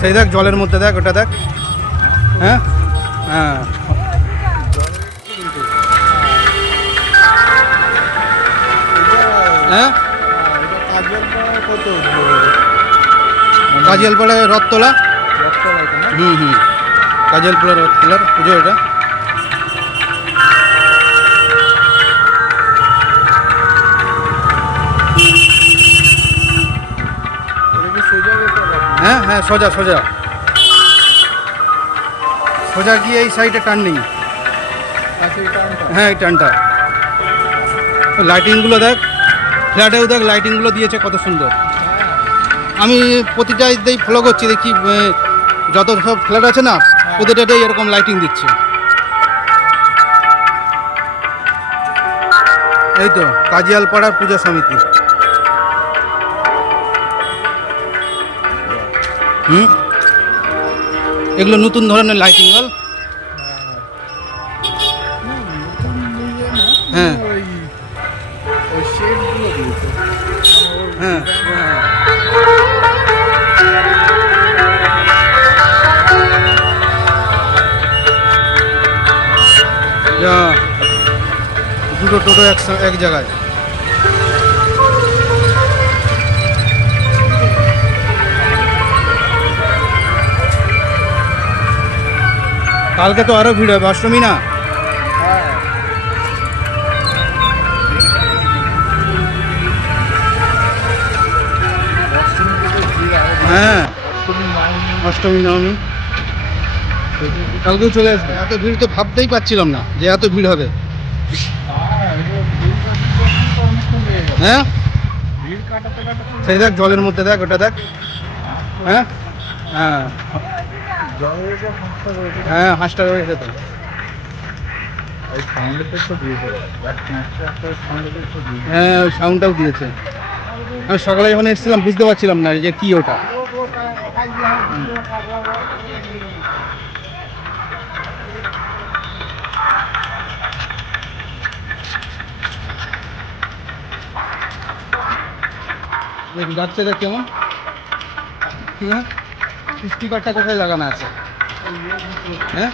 সেই দেখ জলের মধ্যে দেখ, ওটা দেখ। হ্যাঁ হ্যাঁ, হ্যাঁ কাজিয়ালপাড়ায় রথতলা। হুম, কাজিয়ালপাড়া রথতলার পুজো এটা। হ্যাঁ হ্যাঁ, সোজা সোজা সোজা গিয়ে এই সাইডে টার্ন নেই। হ্যাঁ, এই টার্নটা। লাইটিংগুলো দেখ, ফ্ল্যাটেও দেখ লাইটিংগুলো দিয়েছে কত সুন্দর। আমি প্রতিটা দিয়েই ফলো করছি, দেখি যত সব ফ্ল্যাট আছে না প্রতিটাতেই এরকম লাইটিং দিচ্ছে। এই তো কাজিয়ালপাড়া পূজা সমিতি। এগুলো নতুন ধরনের লাইটিং বল। হ্যাঁ হ্যাঁ দুটো টোটো এক জায়গায়। কালকে তো আরো ভিড় হবে, অষ্টমী না? হ্যাঁ, অষ্টমী নবমী কালকেও চলে আসবে। এত ভিড় তো ভাবতেই পারছিলাম না যে এত ভিড় হবে। হ্যাঁ, সেই দেখ জলের মধ্যে দেখ, ওটা দেখ। হ্যাঁ হ্যাঁ হ্যাঁ, হাঁসটা রয়েছে তো। হ্যাঁ, ওই সাউন্ডটাও দিয়েছে। আমি সকালে যখন এসেছিলাম বুঝতে পারছিলাম না যে কি ওটা। যাচ্ছে দেখ কেমন। হ্যাঁ, স্পিকারটা কোথায় লাগানো আছে? হ্যাঁ,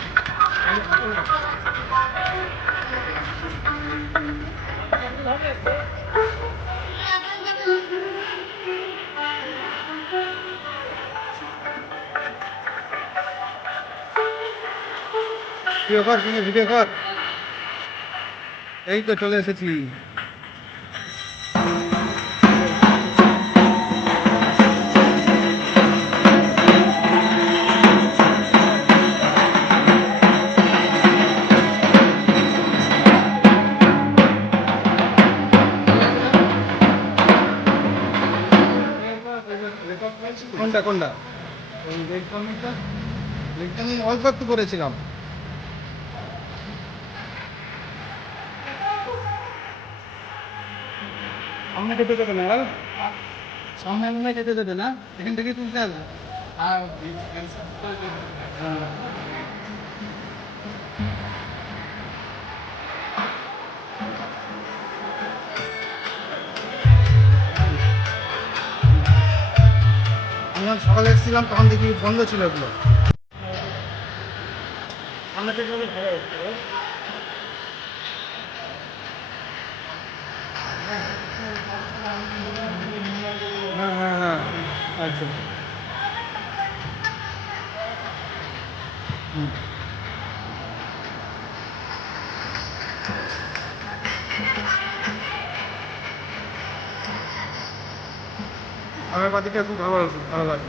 ভিডিও কর, ভিডিও কর। এই তো চলে এসেছি। কোনটা কোনটা? আমি অল্প একটু করেছিলাম। সামনে যেতে দেবে না, সামনে যেতে দেবে না, এখান থেকে তুলতে হবে। আমি যখন সকালে এসেছিলাম তখন দেখি বন্ধ ছিল এগুলো। সামনে থেকে ভালো হচ্ছে। হ্যাঁ হ্যাঁ হ্যাঁ, আচ্ছা। আমার বাদিকে খুব ভালো ভালো লাগে।